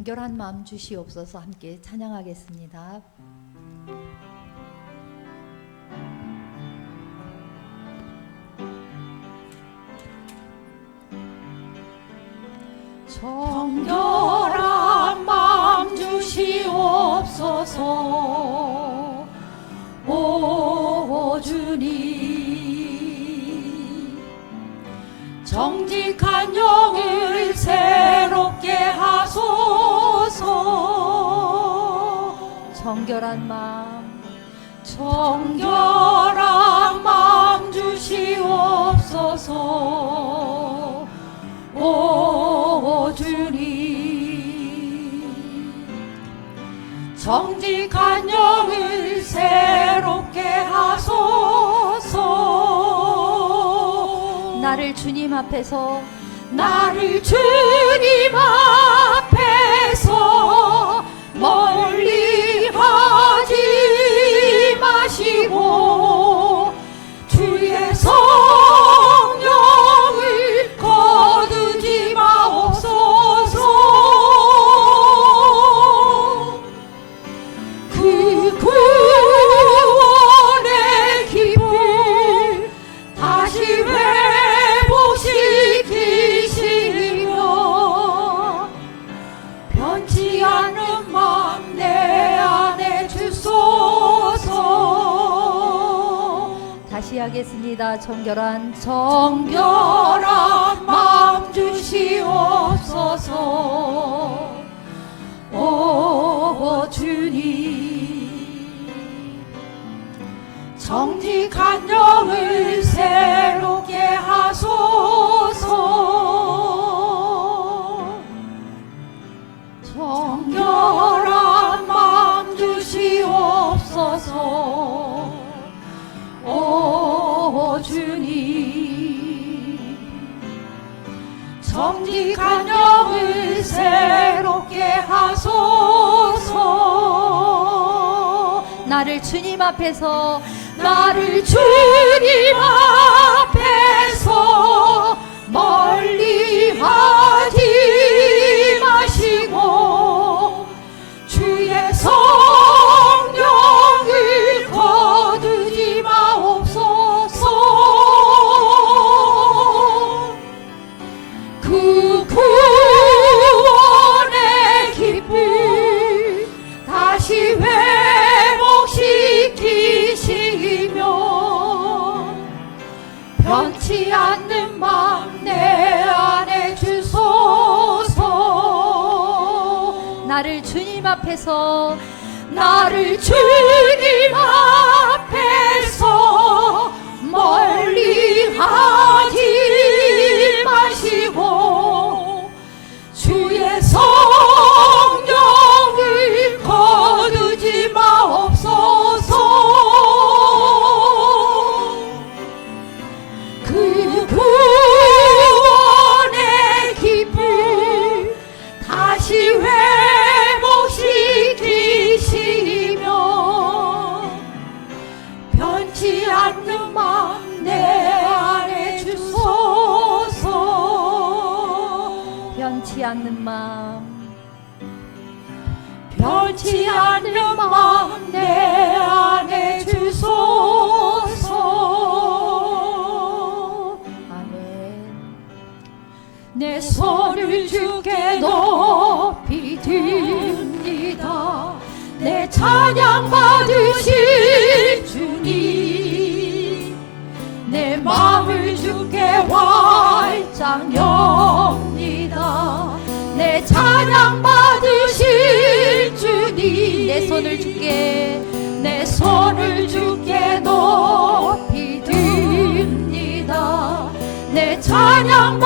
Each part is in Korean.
정결한 마음 주시옵소서 함께 찬양하겠습니다. 정결한 마음 주시옵소서. 오 주님. 정직한 영을 새롭게 하 소서 정결한 마음 정결한 마음 주시옵소서. 오 주님 정직한 영을 새롭게 하소서. 나를 주님 앞에서 나를 주님 앞에서 하겠습니다. 정결한 정결한 마음 주시옵소서 오 주님 정직한 영을 새 정직한 영을 새롭게 하소서. 나를 주님 앞에서 나를 주님 앞에서 멀리 하 나를 주님 앞에서 나를 주님 앞에서 변치 않는 마음. 변치 않는 마음 내 안에 주소서. 아멘. 내 손을 주께 높이 듭니다. 내 찬양 받으실 주님. 내 마음을 주께 활짝 엽 손을 주께 내 손을 주께 높이 듭니다. 내 찬양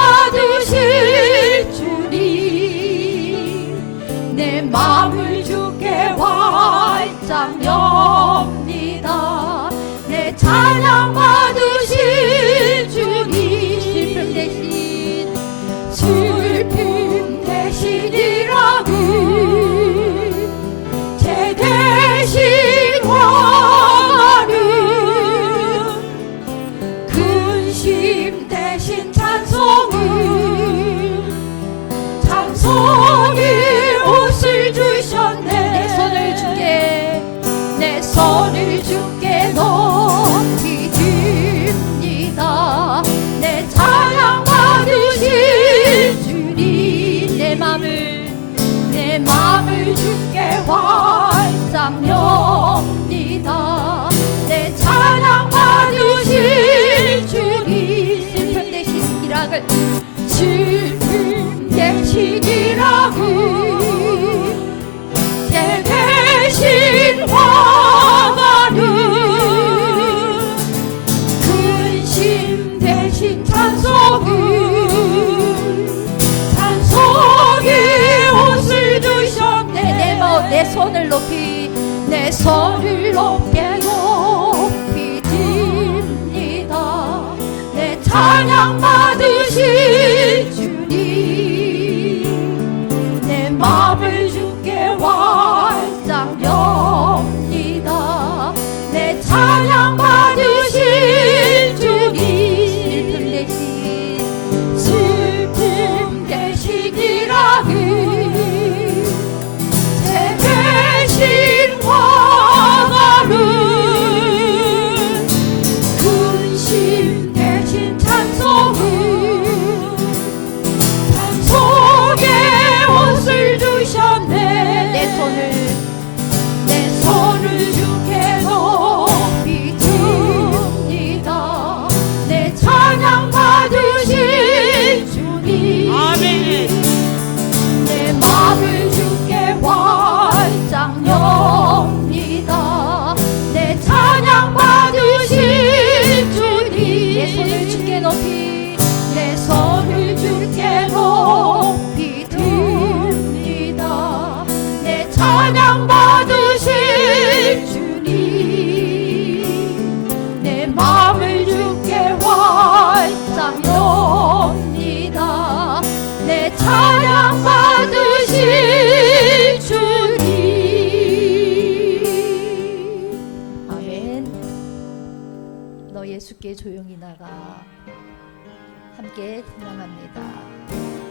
내 서리로 예수께 조용히 나가 함께 찬양합니다.